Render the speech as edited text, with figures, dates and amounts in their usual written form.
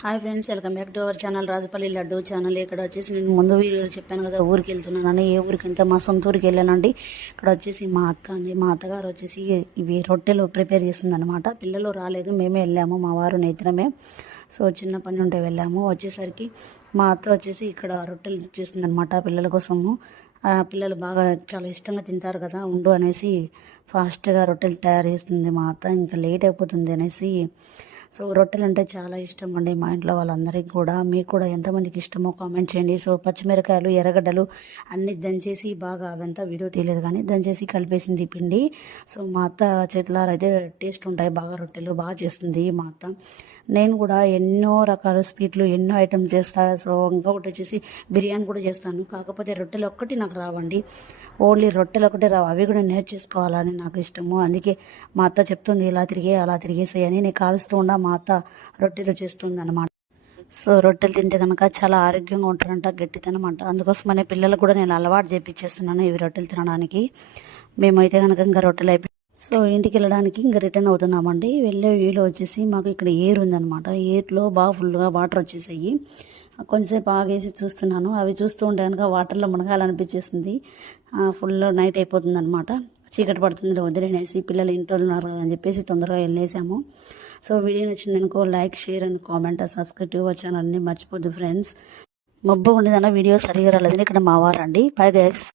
Hi friends, welcome back to our channel Rajapalli laddu channel. ఇక్కడ వచ్చేసి నేను ముందు వీడియోలో చెప్పాను కదా, ఊరికి వెళ్తున్నానని. ఏ ఊరికంటే మా సొంత ఊరికి వెళ్ళానండి. ఇక్కడ వచ్చేసి మా అత్త అండి, మా అత్తగారు వచ్చేసి ఇవి రొట్టెలు ప్రిపేర్ చేస్తుందన్నమాట. పిల్లలు రాలేదు, మేమే వెళ్ళాము, మా వారు నేత్రమే. సో చిన్న పని ఉంటే వెళ్ళాము. వచ్చేసరికి మా అత్త వచ్చేసి ఇక్కడ రొట్టెలు చేస్తుందన్నమాట పిల్లల కోసము. పిల్లలు బాగా చాలా ఇష్టంగా తింటారు కదా, ఉండు అనేసి ఫాస్ట్గా రొట్టెలు తయారు చేస్తుంది మా అత్త. ఇంకా లేట్ అయిపోతుంది అనేసి. సో రొట్టెలు అంటే చాలా ఇష్టం అండి మా ఇంట్లో వాళ్ళందరికీ కూడా. మీకు కూడా ఎంతమందికి ఇష్టమో కామెంట్ చేయండి. సో పచ్చిమిరకాయలు, ఎర్రగడ్డలు అన్నీ దంచేసి బాగా, అవంతా వీడియో తీయలేదు కానీ దంచేసి కలిపేసింది పిండి. సో మా అత్త చేతులారా అయితే టేస్ట్ ఉంటాయి బాగా, రొట్టెలు బాగా చేస్తుంది మా అత్త. నేను కూడా ఎన్నో రకాల స్వీట్లు, ఎన్నో ఐటమ్స్ చేస్తాను. సో ఇంకొకటి వచ్చేసి బిర్యానీ కూడా చేస్తాను. కాకపోతే రొట్టెలు ఒక్కటి నాకు రావండి, ఓన్లీ రొట్టెలు ఒకటే రావు. అవి కూడా నేర్చేసుకోవాలని నాకు ఇష్టము. అందుకే మా అత్త చెప్తుంది ఇలా తిరిగే అలా తిరిగేసేయని. నేను కాలుస్తూ ఉండా మా అత్త రొట్టెలు చేస్తుంది అనమాట. సో రొట్టెలు తింటే కనుక చాలా ఆరోగ్యంగా ఉంటారంట, గట్టితనం అంట. అందుకోసమనే పిల్లలకు కూడా నేను అలవాటు చేపించేస్తున్నాను ఇవి రొట్టెలు తినడానికి. మేమైతే కనుక ఇంకా రొట్టెలు అయిపోయి సో ఇంటికి వెళ్ళడానికి ఇంకా రిటర్న్ అవుతున్నామండి. వెళ్ళే వీలు వచ్చేసి మాకు ఇక్కడ ఏరు ఉందన్నమాట. ఏరులో బాగా ఫుల్గా వాటర్ వచ్చేసాయి. కొంచెంసేపు ఆగేసి చూస్తున్నాను. అవి చూస్తూ ఉంటే కనుక వాటర్లో మునగాలనిపించేస్తుంది. ఫుల్ నైట్ అయిపోతుంది అనమాట, చీకటి పడుతుంది వదిలేనేసి. పిల్లలు ఇంట్లో ఉన్నారు అని చెప్పేసి తొందరగా వెళ్ళేసాము. సో వీడియో నచ్చింది అనుకో, like, share and comment, subscribe to our ఛానల్ని మర్చిపోద్దు ఫ్రెండ్స్. మబ్బు ఉండేదన్న వీడియో సరిగా రాలేదని ఇక్కడ మా వారండి. Bye guys.